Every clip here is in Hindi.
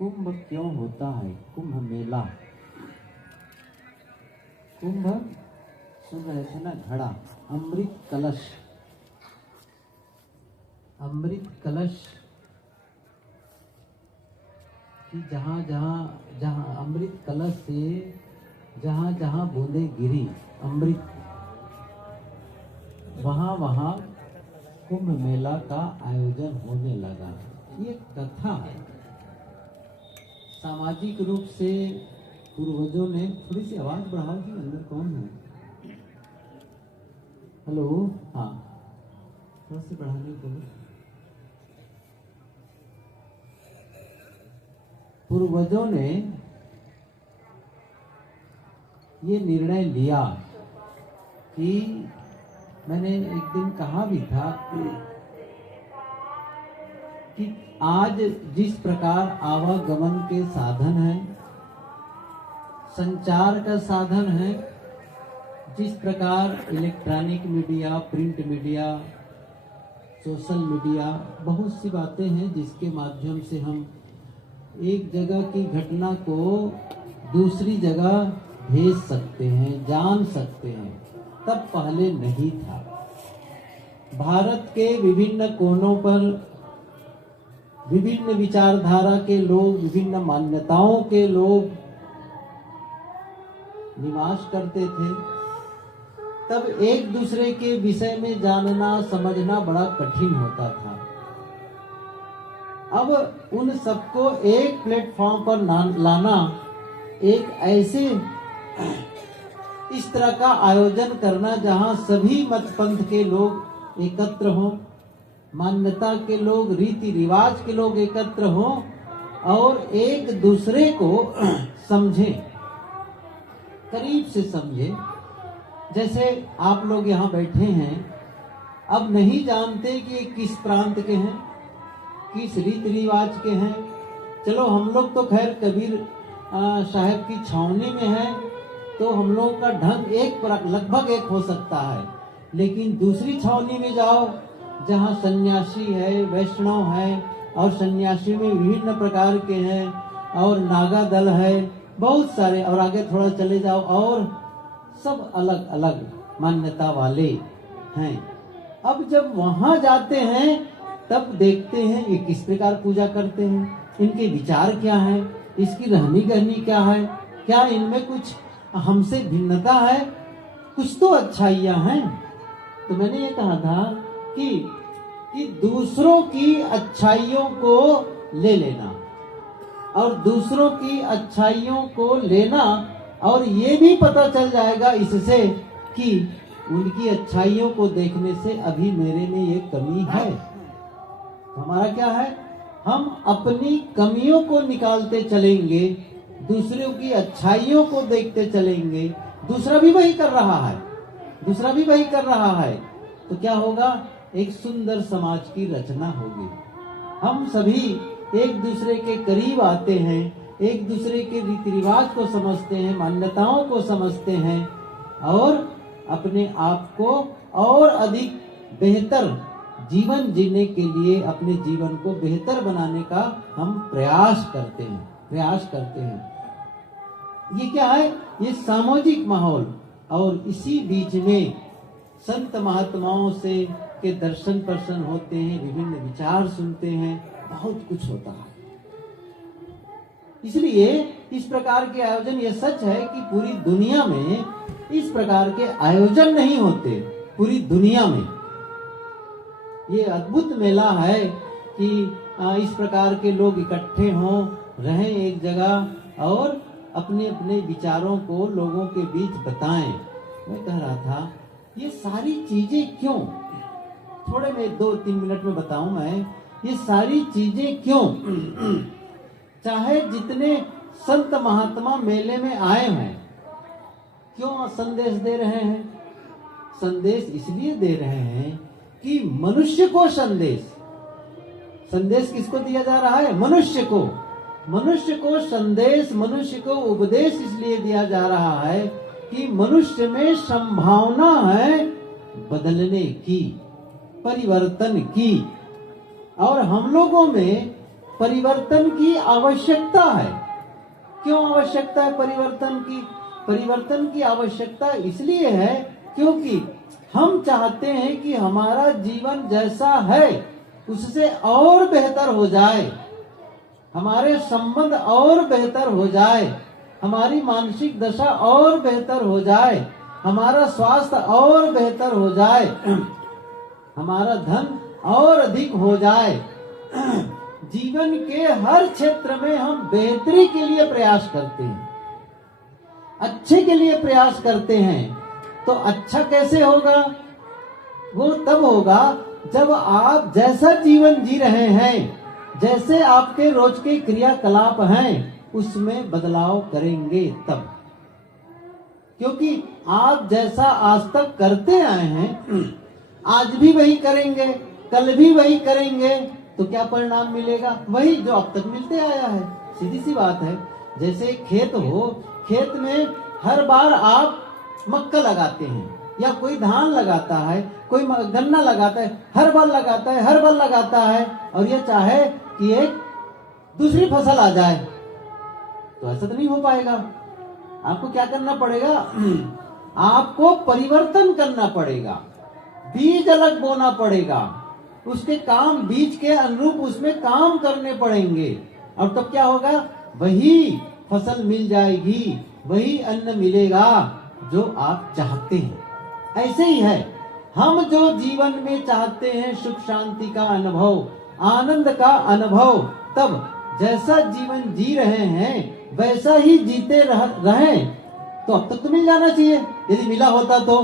कुंभ क्यों होता है? कुंभ मेला, कुंभ सुन रहे थे ना, घड़ा, अमृत कलश, अमृत कलश कि जहाँ जहाँ अमृत कलश से जहाँ जहाँ बूंदे गिरी अमृत, वहाँ वहाँ कुंभ मेला का आयोजन होने लगा। ये कथा है। सामाजिक रूप से पूर्वजों ने, थोड़ी सी आवाज बढ़ाओ कि अंदर कौन है? हेलो, हाँ, थोड़ा सी बढ़ाने के लिए। पूर्वजों ने ये निर्णय लिया कि, मैंने एक दिन कहा भी था कि आज जिस प्रकार आवागमन के साधन है, संचार का साधन है, जिस प्रकार electronic media, print media, social media, बहुत सी बातें हैं जिसके माध्यम से हम एक जगह की घटना को दूसरी जगह भेज सकते हैं, जान सकते हैं, तब पहले नहीं था। भारत के विभिन्न कोनों पर विभिन्न विचारधारा के लोग, विभिन्न मान्यताओं के लोग निवास करते थे। तब एक दूसरे के विषय में जानना समझना बड़ा कठिन होता था। अब उन सबको एक प्लेटफॉर्म पर लाना, एक ऐसे इस तरह का आयोजन करना जहां सभी मत पंथ के लोग एकत्र हों, मान्यता के लोग, रीति रिवाज के लोग एकत्र हों और एक दूसरे को समझें, करीब से समझें। जैसे आप लोग यहाँ बैठे हैं, अब नहीं जानते कि ये किस प्रांत के हैं, किस रीति रिवाज के हैं। चलो हम लोग तो खैर कबीर साहब की छावनी में है, तो हम लोग का ढंग लगभग एक हो सकता है। लेकिन दूसरी छावनी में जाओ जहाँ सन्यासी है, वैष्णव है, और सन्यासी में विभिन्न प्रकार के हैं, और नागा दल है, बहुत सारे, और आगे थोड़ा चले जाओ और सब अलग अलग मान्यता वाले हैं। अब जब वहां जाते हैं तब देखते हैं ये किस प्रकार पूजा करते हैं, इनके विचार क्या है, इसकी रहनी कहनी क्या है, क्या इनमें कुछ हमसे भिन्नता है, कुछ तो अच्छाइयां हैं। तो मैंने ये कहा था कि दूसरों की अच्छाइयों को ले लेना और दूसरों की अच्छाइयों को लेना, और ये भी पता चल जाएगा इससे कि उनकी अच्छाइयों को देखने से अभी मेरे में ये कमी है। हमारा क्या है, हम अपनी कमियों को निकालते चलेंगे, दूसरों की अच्छाइयों को देखते चलेंगे। दूसरा भी वही कर रहा है, दूसरा भी वही कर रहा है, तो क्या होगा, एक सुंदर समाज की रचना होगी। हम सभी एक दूसरे के करीब आते हैं, एक दूसरे के रीति रिवाज को समझते हैं, मान्यताओं को समझते हैं, और अपने आप को और अधिक बेहतर जीवन जीने के लिए, अपने जीवन को बेहतर बनाने का हम प्रयास करते हैं। ये क्या है, ये सामाजिक माहौल। और इसी बीच में संत महात्माओं से के दर्शन पर्शन होते हैं, विभिन्न विचार सुनते हैं, बहुत कुछ होता है। इसलिए इस प्रकार के आयोजन, ये सच है कि पूरी दुनिया में इस प्रकार के आयोजन नहीं होते, पूरी दुनिया में। ये अद्भुत मेला है कि इस प्रकार के लोग इकट्ठे हों, रहें एक जगह और अपने अपने विचारों को लोगों के बीच बताएं। मैं कह रहा था ये सारी चीजें क्यों, थोड़े में 2-3 मिनट में बताऊं मैं, ये सारी चीजें क्यों। चाहे जितने संत महात्मा मेले में आए हैं, क्यों संदेश दे रहे हैं? संदेश इसलिए दे रहे हैं कि मनुष्य को संदेश किसको दिया जा रहा है? मनुष्य को संदेश, मनुष्य को उपदेश इसलिए दिया जा रहा है कि मनुष्य में संभावना है बदलने की, परिवर्तन की, और हम लोगों में परिवर्तन की आवश्यकता है। क्यों आवश्यकता है परिवर्तन की? परिवर्तन की आवश्यकता इसलिए है क्योंकि हम चाहते हैं कि हमारा जीवन जैसा है उससे और बेहतर हो जाए, हमारे संबंध और बेहतर हो जाए, हमारी मानसिक दशा और बेहतर हो जाए, हमारा स्वास्थ्य और बेहतर हो जाए, हमारा धन और अधिक हो जाए। जीवन के हर क्षेत्र में हम बेहतरी के लिए प्रयास करते हैं, अच्छे के लिए प्रयास करते हैं। तो अच्छा कैसे होगा? वो तब होगा जब आप जैसा जीवन जी रहे हैं, जैसे आपके रोज के क्रियाकलाप हैं, उसमें बदलाव करेंगे तब। क्योंकि आप जैसा आज तक करते आए हैं, आज भी वही करेंगे, कल भी वही करेंगे, तो क्या परिणाम मिलेगा? वही जो अब तक मिलते आया है। सीधी सी बात है। जैसे खेत हो, खेत में हर बार आप मक्का लगाते हैं या कोई धान लगाता है, कोई गन्ना लगाता है, हर बार लगाता है, हर बार लगाता है, और ये चाहे कि एक दूसरी फसल आ जाए, तो ऐसा तो नहीं हो पाएगा। आपको क्या करना पड़ेगा? आपको परिवर्तन करना पड़ेगा, बीज अलग बोना पड़ेगा, उसके काम बीज के अनुरूप उसमें काम करने पड़ेंगे, और तब क्या होगा? वही फसल मिल जाएगी, वही अन्न मिलेगा जो आप चाहते हैं। ऐसे ही है, हम जो जीवन में चाहते हैं सुख शांति का अनुभव, आनंद का अनुभव, तब जैसा जीवन जी रहे हैं वैसा ही जीते रहें, तो अब तक तो मिल जाना चाहिए। यदि मिला होता तो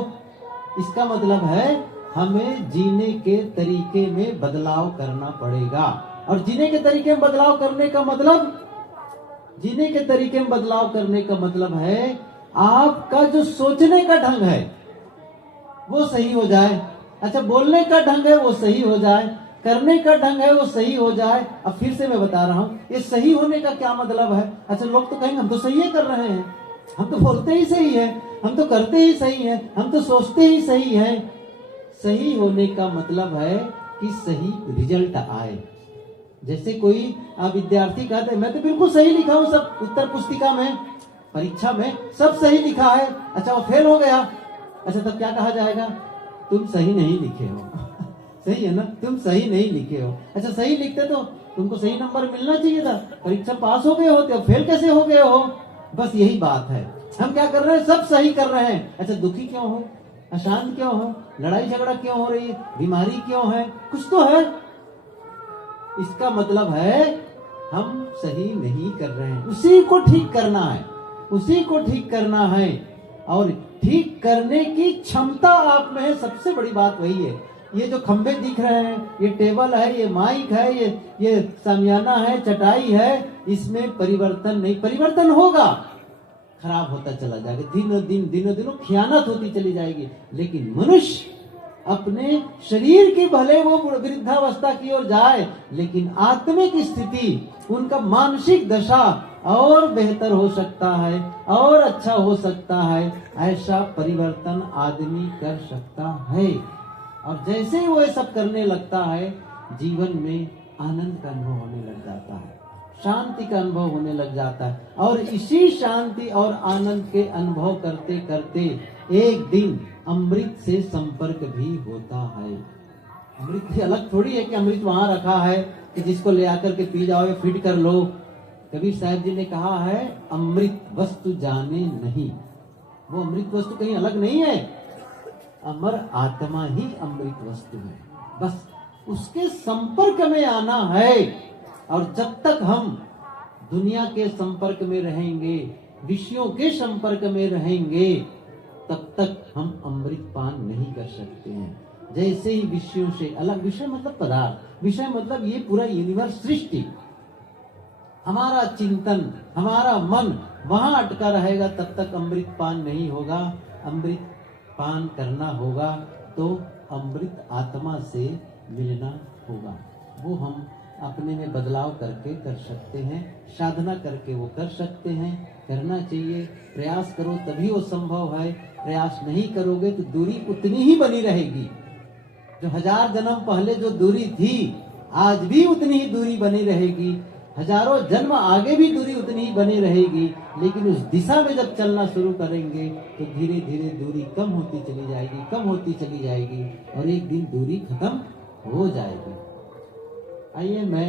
इसका मतलब है हमें जीने के तरीके में बदलाव करना पड़ेगा। और जीने के तरीके में बदलाव करने का मतलब, जीने के तरीके में बदलाव करने का मतलब है आपका जो सोचने का ढंग है वो सही हो जाए। अच्छा, बोलने का ढंग है वो सही हो जाए, करने का ढंग है वो सही हो जाए। अब फिर से मैं बता रहा हूँ, ये सही होने का क्या मतलब है? अच्छा, लोग तो कहेंगे हम तो सही कर रहे हैं, हम तो बोलते ही सही है, हम तो करते ही सही है, हम तो सोचते ही सही है। सही होने का मतलब है कि सही रिजल्ट आए। जैसे कोई विद्यार्थी कहते हैं मैं तो बिल्कुल सही लिखा हूँ, सब उत्तर पुस्तिका में, परीक्षा में सब सही लिखा है। अच्छा, वो फेल हो गया, अच्छा तब क्या कहा जाएगा? तुम सही नहीं लिखे हो। सही है ना, तुम सही नहीं लिखे हो। अच्छा, सही लिखते तो तुमको सही नंबर मिलना चाहिए था, परीक्षा पास हो गए होते, अब फेल कैसे हो गए हो? बस यही बात है। हम क्या कर रहे हैं? सब सही कर रहे हैं। अच्छा, दुखी क्यों हो, अशांत क्यों हो, लड़ाई झगड़ा क्यों हो रही है, बीमारी क्यों है? कुछ तो है। इसका मतलब है हम सही नहीं कर रहे हैं, उसी को ठीक करना है, उसी को ठीक करना है। और ठीक करने की क्षमता आप में है, सबसे बड़ी बात वही है। ये जो खंबे दिख रहे हैं, ये टेबल है, ये माइक है, ये सामियाना है, चटाई है, इसमें परिवर्तन नहीं, परिवर्तन होगा, खराब होता चला जाएगा, दिनों दिन खियानत होती चली जाएगी। लेकिन मनुष्य अपने शरीर की भले वो वृद्धावस्था की ओर जाए, लेकिन आत्मिक स्थिति, उनका मानसिक दशा और बेहतर हो सकता है और अच्छा हो सकता है। ऐसा परिवर्तन आदमी कर सकता है। और जैसे ही वो ये सब करने लगता है, जीवन में आनंद का अनुभव होने लग जाता है, शांति का अनुभव होने लग जाता है। और इसी शांति और आनंद के अनुभव करते करते एक दिन अमृत से संपर्क भी होता है। अमृत भी अलग थोड़ी है कि अमृत वहां रखा है कि जिसको ले आकर के पी जाओ, फिट कर लो। कबीर साहब जी ने कहा है, अमृत वस्तु जाने नहीं। वो अमृत वस्तु कहीं अलग नहीं है, अमर आत्मा ही अमृत वस्तु है। बस उसके संपर्क में आना है। और जब तक हम दुनिया के संपर्क में रहेंगे, विषयों के संपर्क में रहेंगे, तब तक हम अमृत पान नहीं कर सकते हैं। जैसे ही विषयों से अलग, विषय मतलब पदार्थ, विषय मतलब ये पूरा यूनिवर्स, सृष्टि, हमारा चिंतन, हमारा मन वहां अटका रहेगा, तब तक अमृत पान नहीं होगा। अमृत पान करना होगा तो अमृत आत्मा से मिलना होगा। वो हम अपने में बदलाव करके कर सकते हैं, साधना करके वो कर सकते हैं। करना चाहिए, प्रयास करो तभी वो संभव है। प्रयास नहीं करोगे तो दूरी उतनी ही बनी रहेगी। जो 1000 जन्म पहले जो दूरी थी, आज भी उतनी ही दूरी बनी रहेगी, हजारों जन्म आगे भी दूरी उतनी ही बनी रहेगी, लेकिन उस दिशा में जब चलना शुरू करेंगे तो धीरे धीरे दूरी कम होती चली जाएगी, कम होती चली जाएगी और एक दिन दूरी खत्म हो जाएगी। आइए मैं